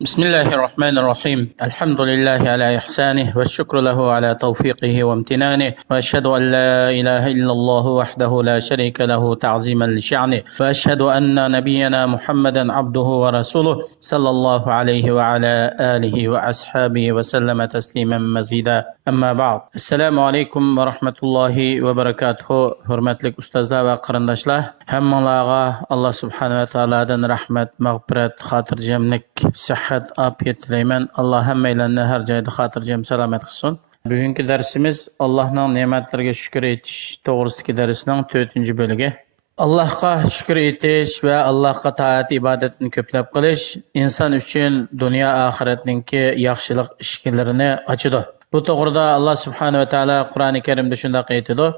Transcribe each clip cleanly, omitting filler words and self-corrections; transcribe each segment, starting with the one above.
بسم الله الرحمن الرحيم. الحمد لله على إحسانه والشكر له على توفيقه وامتنانه، وأشهد أن لا إله إلا الله وحده لا شريك له تعظيما لشأنه، وأشهد أن نبينا محمدا عبده ورسوله صلى الله عليه وعلى آله وأصحابه وسلم تسليما مزيدا. أما بعد. السلام عليكم ورحمة الله وبركاته. Hürmetlik ustazlar ve qarindoshlar, hammalarga Alloh subhanahu va taolodan rahmat, mag'firat, xotirjamlik, sihat, afiyat tilayman. Alloh hammalarni har joyda xotirjam salomat qilsin. Bugungi darsimiz Allohning ne'matlariga shukr etish to'g'risidagi darsning 4-bo'ligi. Allohga shukr etish va Allohga toat ibodatni ko'plab qilish inson uchun dunyo oxiratning yaxshilik ishlarini ochadi. Bu to'g'rida Alloh subhanahu va taolo Qur'oni Karimda shunday aytadi: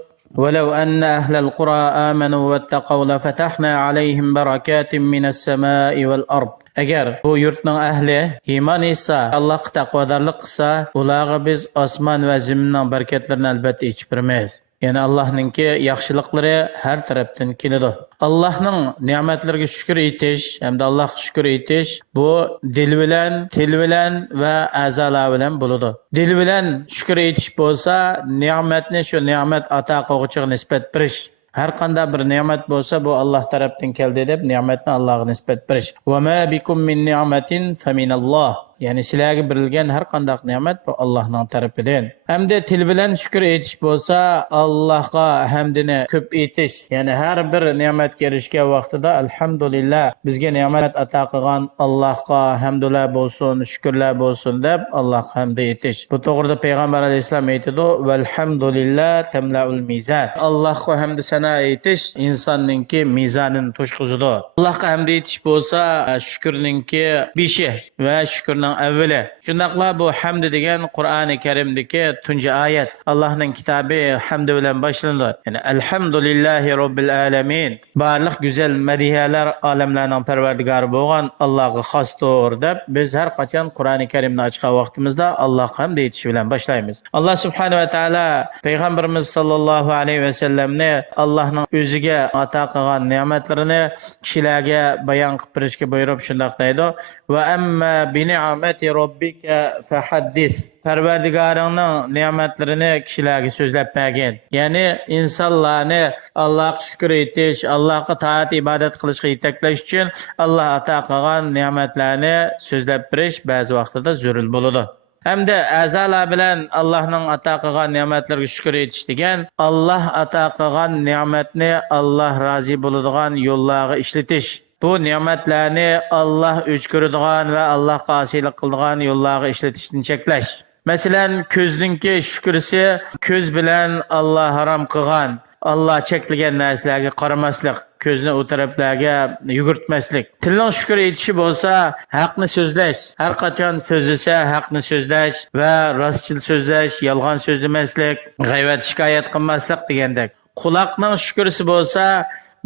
ولو أن أهل القرى آمنوا واتقوا لفتحنا عليهم بركات من السماء والأرض. Agar bu yurtning ahli iymon etsa, Allohga taqvodorlik qilsa, ularga biz osmon va zaminning barakatlarini albatta ichib beramiz. Yani Allah'nınki yaxşılıkları her taraftan keladi. Allah'ның ne'matlariga shukr etish hamda Allohga shukr etish bu dil bilan, til bilan va a'zolar bilan bo'ladi. Dil bilan shukr etish bo'lsa, ne'matni shu ne'mat ato qiluvchiga nisbat berish. Her qanday bir ne'mat bo'lsa, bu Alloh tarafdan keldi deb ne'matni Allohga nisbat berish. Va ma bikum min ni'matin faminalloh. Yani sizlarga berilgan har qanday ne'mat bu Allohning tarafidan. Hamda til bilan shukr etish bo'lsa, Allohga hamdini ko'p etish. Yani har bir ne'matga erishgan vaqtida alhamdulillah bizga ne'mat ato qilgan Allohga hamdlar bo'lsin, shukrlar bo'lsin deb Allohga hamd etish. Bu to'g'rida payg'ambar alayhisalom aytadi: "Valhamdulillah tamlaul mizan." Allohga hamd sana etish insonninki mizonini to'shqizadi. Allohga hamd etish bo'lsa, shukrninki beshi va shukrning avvali. Shundaqla bu hamd degan Qur'oni Karimdagi tunji oyat. Allohning kitobi hamd bilan boshlandi. Yani alhamdulillahi robbil alamin. Barliq go'zal madihalar olamlarning parvardigori bo'lgan Allohga xosdir deb biz har qachon Qur'oni Karimni ochgan vaqtimizda Allohga hamd etish bilan boshlaymiz. Alloh subhanahu va taolo payg'ambarimiz sollallohu alayhi va sallamni Allohning o'ziga ato qilgan ne'matlarini kishilarga bayon qilib berishga buyurib shunday deydi: "Va amma bi ni'mati robbika fahaddis." Parvardigoringning ne'matlarini kishilarga so'zlab bergin. Ya'ni insonlarni Allohga shukr etish, Allohga toat ibodat qilishga yetaklash uchun Alloh ato qilgan ne'matlarni so'zlab berish ba'zi vaqtida zarur bo'ladi. Hamda a'zolar bilan Allohning ato qilgan ne'matlariga shukr etish degan, Alloh ato qilgan ne'matni Alloh rozi bo'ladigan yo'llarga ishlatish. Bu ne'matlarni Alloh o'chkiradigan va Allohga osiylik qiladigan yo'llarga ishlatishni cheklash. Masalan, ko'zningki shukrisi, ko'z bilan Alloh harom qilgan, Alloh cheklagan narsalarga qaramaslik, ko'zni u taraflarga yugurtmaslik. Tilning shukr etishi bo'lsa, haqni so'zlash. Har qachon so'zlasa, haqni so'zlash va rostchil so'zlash, yolg'on so'zlamaslik, g'aybat shikoyat qilmaslik degandek. Quloqning shukrisi bo'lsa,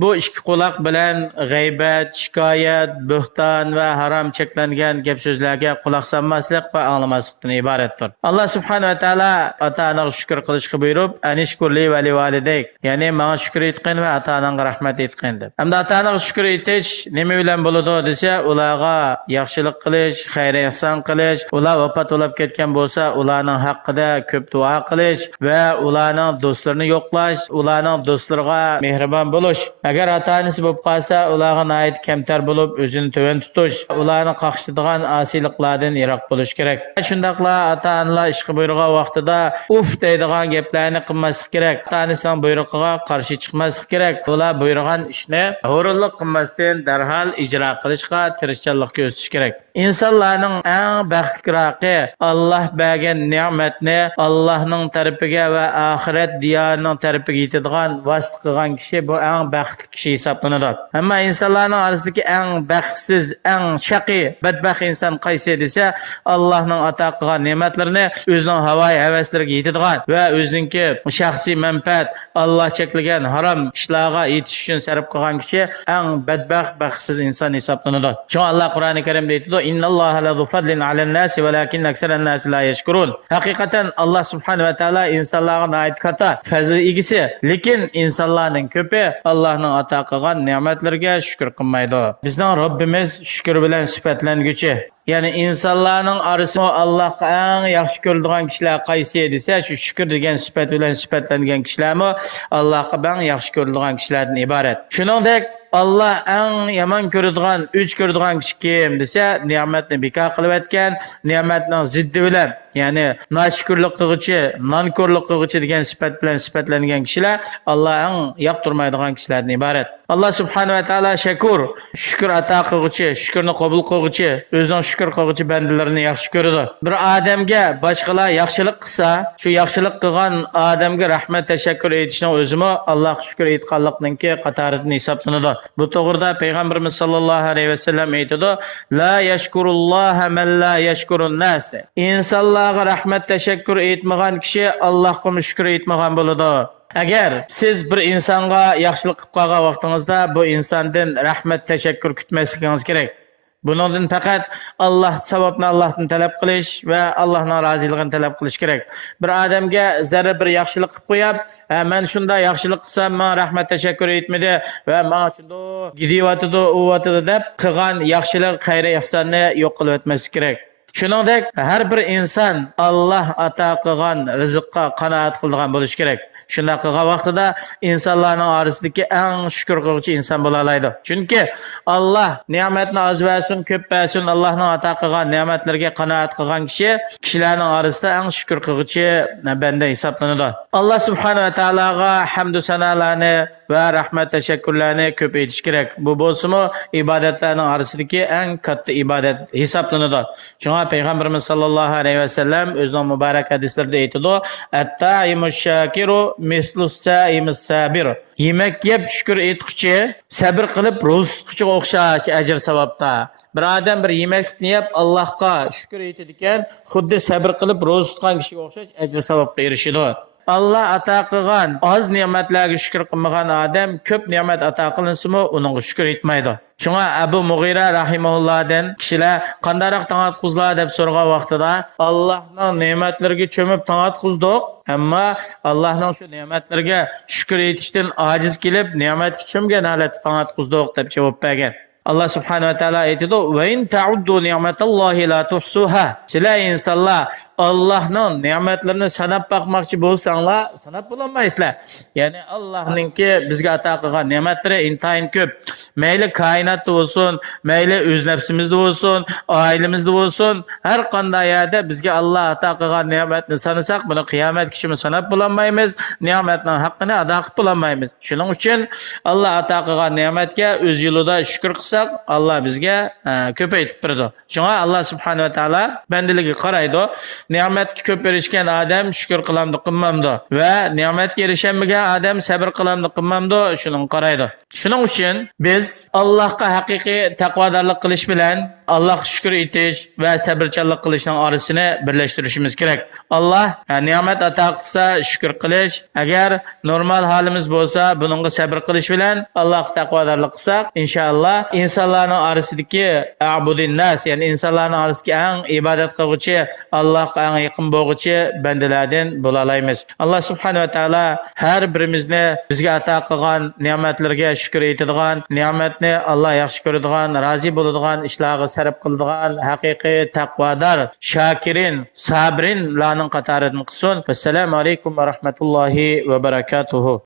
bu ikki quloq bilan g'aybat, shikoyat, bo'hton va harom cheklangan gap so'zlarga quloq solmaslik va anglamaslikdan iboratdir. Alloh subhanahu va taolo ota-onaga shukr qilishga buyurib, "Anishkurli va livalidayk", ya'ni menga shukr etqin va ota-onangga rahmat etqin deb. Hamda ota-onaga shukr etish nima bilan bo'ladi desa, ularga yaxshilik qilish, xayr ehson qilish, ular vafot bo'lib ketgan bo'lsa, ularning haqqida ko'p duo qilish va ularning do'stlarini yo'qlash, ularning do'stlariga mehribon bo'lish. Agar ota-onasi bo'lib qolsa, ularga nihoyat kamtar bo'lib, o'zini to'van tutish, ularni qaqshitadigan osiyliklardan yiroq bo'lish kerak. Shundaqla ota-onalar ishga buyurgan vaqtida uf deydigan gaplarni qilmaslik kerak. Ota-onasining buyrug'iga qarshi chiqmaslik kerak. Ular buyurgan ishni o'rinli qilmasdan darhol ijro qilishga tirishchilik ko'rsatish kerak. İnsanlarning eng baxtliroqi Alloh bergan ne'matni Allohning tarafiga va oxirat diyorining tarafiga yetadigan vasita qilgan kishi bu eng baxtli kishi hisoblanadi. Ammo insonlarning orasidagi eng baxtsiz, eng shaqi, badbaxt inson qaysi desa, Allohning ato qilgan ne'matlarini o'zining havoyi havaslariga yetadigan va o'ziningki shaxsiy manfaat, Alloh cheklagan harom ishlarga yetish uchun sarf qilgan kishi eng badbaxt, baxtsiz inson hisoblanadi. Chunki Alloh Qur'oni Karimda aytadi: "Innalloha lazu fadlin alan-nasi walakin aksaran-nasi la yashkurun." Haqiqatan Alloh subhanahu va taolo insonlarga nihoyat katta fazl egisi, lekin insonlarning ko'pi Allohning ato qilgan ne'matlarga shukr qilmaydi. Bizning Robbimiz shukr bilan sifatlanguvchi. Ya'ni insonlarning orasida Allohga eng yaxshi ko'radigan kishilar qaysi desa, shu shukr degan sifat bilan sifatlangan kishilarmi Allohga eng yaxshi ko'radigan kishilardan iborat. Shuningdek Allah eng yomon ko'radigan, uch ko'radigan kishi kim desa, ne'matni bekor qilib o'tgan, ne'matning ziddi bilan, ya'ni noshukrlik qilguvchi, nonko'rlik qilguvchi degan sifat bilan sifatlangan kishilar Allah eng yoqtirmaydigan kishilardan iborat. Allah subhanahu va taolo shakur, shukr ato qilguvchi, shukrni qabul qilguvchi, o'zining shukr qilguvchi bandalarni yaxshi ko'radi. Bir odamga boshqalar yaxshilik qilsa, shu yaxshilik qilgan odamga rahmat, tashakkur aytishning o'zimi Allohga shukr aytganlikninki qatoridan hisoblanadi. Bu to'g'rida payg'ambarimiz sollallohu alayhi vasallam aytadi: "La yashkurulloha man la yashkurun nas." İnsanlarga rahmat, tashakkur aytmagan kishi Allohga shukr aytmagan bo'ladi. Agar siz bir insonga yaxshilik qilib qolgan vaqtingizda bu insondan rahmat, tashakkur kutmasligingiz kerak. Bundan faqat Allah savobni Allohdan talab qilish va Allohning roziligini talab qilish kerak. Bir odamga zarra bir yaxshilik qilib qo'yib, men shunda yaxshilik qilsam, men rahmat tashakkur etmadi va men shunda gidiyotidi, uvotidi deb qilgan yaxshilik, xayr ihsonni yo'q qilib o'tmaslik kerak. Shuningdek, har bir inson Alloh ato qilgan rizqqa qanoat qiladigan bo'lishi kerak. Shunda qilgan vaqtida insonlarning orasidagi eng shukr qiluvchi inson bo'la oladi. Chunki Alloh ne'matni oz bersin, ko'p bersin, Allohning ato qilgan ne'matlarga qanoat qilgan kishilarning orasida eng shukr qiluvchi banda hisoblanadi. Alloh subhanahu va taologa hamd va sanolarni va rahmat, tashakkurlarni ko'p aytish kerak. Bu bo'lsa-mu ibodatlarning orasidagi eng katta ibodat hisoblanadi. Shunga payg'ambarimiz sollallohu alayhi vasallam o'zining muborak hadislarida aytadi: "At-ta'imush shakiru mislus sa'imis sabir." Yemek yeb shukr etquchi, sabr qilib ro'za tutquchiga o'xshash ajr savobda. Bir odam bir yemekni yeb Allohga shukr etadigan, xuddi sabr qilib ro'za tutgan kishiga o'xshash ajr savobga erishadi. Allah ato qilgan oz ne'matlarga shukr qilmagan odam ko'p ne'mat ato qilinsa-mu, uningga shukr etmaydi. Shunga Abu Mughira rahimahullohdan kishilar qandaroq tang'atquzlar deb so'ragan vaqtida Allohning ne'matlariga cho'mib tang'atquzdik, ammo Allohning shu ne'matlariga shukr etishdan ojiz kelib, ne'matga cho'mgan holatda tang'atquzdik deb javob bergan. Allah subhanahu va taolo aytadi: "Va in ta'uddu ni'matallohi la tuhsuha." Sizlar insonlar Allohning ne'matlarini sanab bakmoqchi bo'lsanglar, sanab bo'lolmaysizlar. Ya'ni Allohningki bizga ato qilgan ne'matlari intayin ko'p. Mayli koinotda bo'lsin, mayli o'z nafsimizda bo'lsin, oilamizda bo'lsin, har qanday yerda bizga Alloh ato qilgan ne'matni sanasak, buni qiyomat kishimi sanab bo'lolmaymiz, ne'matning haqqini ado qilib bo'lolmaymiz. Shuning uchun Alloh ato qilgan ne'matga o'z yo'lida shukr qilsak, Alloh bizga ko'paytib beradi. Shunga Alloh subhanahu va taolo bandaligiga qaraydi. Ne'matga ko'p erishgan odam shukr qilamdi, qilmamdi va ne'matga erishmagan odam sabr qilamdi, qilmamdi, shuni qaraydi. Shuning uchun biz Allohga haqiqiy taqvodorlik qilish bilan Allohga shukr etish va sabrchanlik qilishning orasini birlashtirishimiz kerak. Alloh ne'mat ato qilsa shukr qilish, agar normal holimiz bo'lsa, buningga sabr qilish bilan Allohga taqvodorlik qilsak, inshaalloh insonlarning orasidagi a'budin nas, ya'ni insonlarning orasidagi eng ibodat qiluvchi, Allohga eng yaqin bo'lguvchi bandalardan bo'la olamiz. Alloh subhanahu va taolo har birimizni bizga ato qilgan ne'matlarga shukr etadigan, ne'matni Alloh yaxshi ko'radigan, rozi bo'ladigan ishlarga sarf qiladigan haqiqiy taqvodor, shakirin, sabrinlarning qatoridan qilsin. Assalomu alaykum va rahmatullohi va barakatuh.